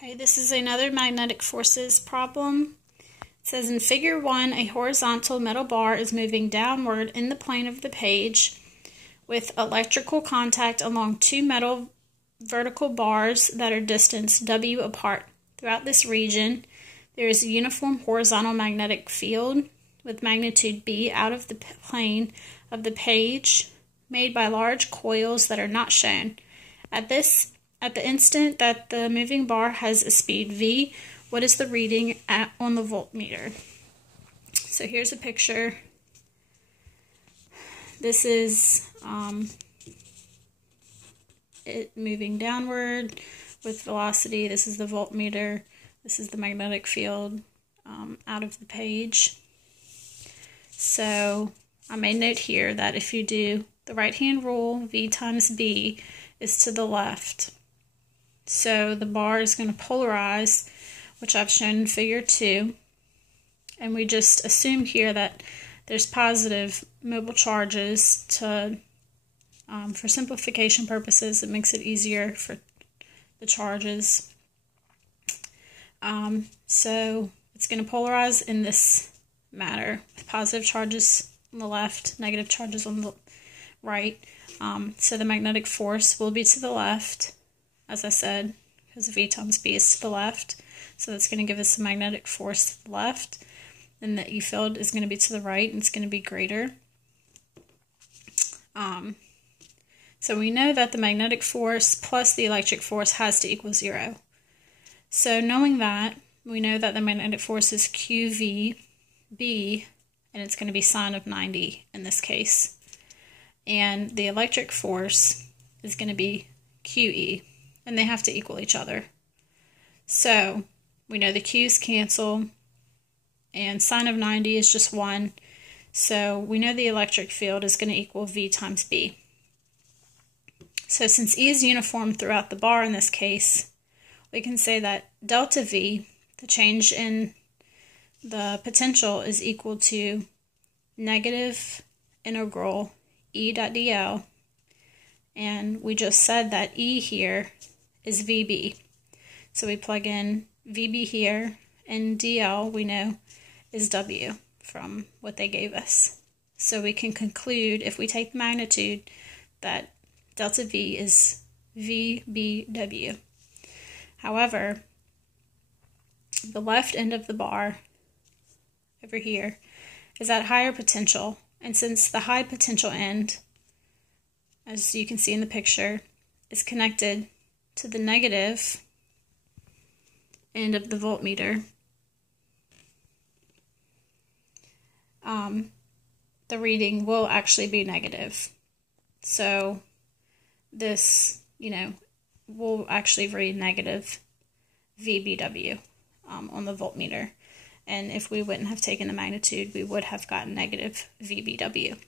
Okay, this is another magnetic forces problem. It says in figure 1, a horizontal metal bar is moving downward in the plane of the page with electrical contact along two metal vertical bars that are distanced W apart. Throughout this region, there is a uniform horizontal magnetic field with magnitude B out of the plane of the page made by large coils that are not shown. At the instant that the moving bar has a speed v, what is the reading on the voltmeter? So here's a picture. This is it moving downward with velocity. This is the voltmeter. This is the magnetic field out of the page. So I made note here that if you do the right-hand rule, V times B is to the left. So the bar is going to polarize, which I've shown in figure 2. And we just assume here that there's positive mobile charges to, for simplification purposes, it makes it easier for the charges. So it's going to polarize in this manner, with positive charges on the left, negative charges on the right. So the magnetic force will be to the left, as I said, because V times B is to the left. So that's going to give us a magnetic force to the left. And the E field is going to be to the right, and it's going to be greater. So we know that the magnetic force plus the electric force has to equal 0. So knowing that, we know that the magnetic force is QVB, and it's going to be sine of 90 in this case. And the electric force is going to be QE, and they have to equal each other. So we know the Q's cancel, and sine of 90 is just 1. So we know the electric field is going to equal V times B. So since E is uniform throughout the bar in this case, we can say that delta V, the change in the potential, is equal to negative integral E dot dl. And we just said that E here is VB. So we plug in VB here, and dl we know is W from what they gave us. So we can conclude, if we take the magnitude, that delta V is VBW. However, the left end of the bar over here is at higher potential, and since the high potential end, as you can see in the picture, is connected to the negative end of the voltmeter, the reading will actually be negative. So this, will actually read negative VBW on the voltmeter. And if we wouldn't have taken the magnitude, we would have gotten negative VBW.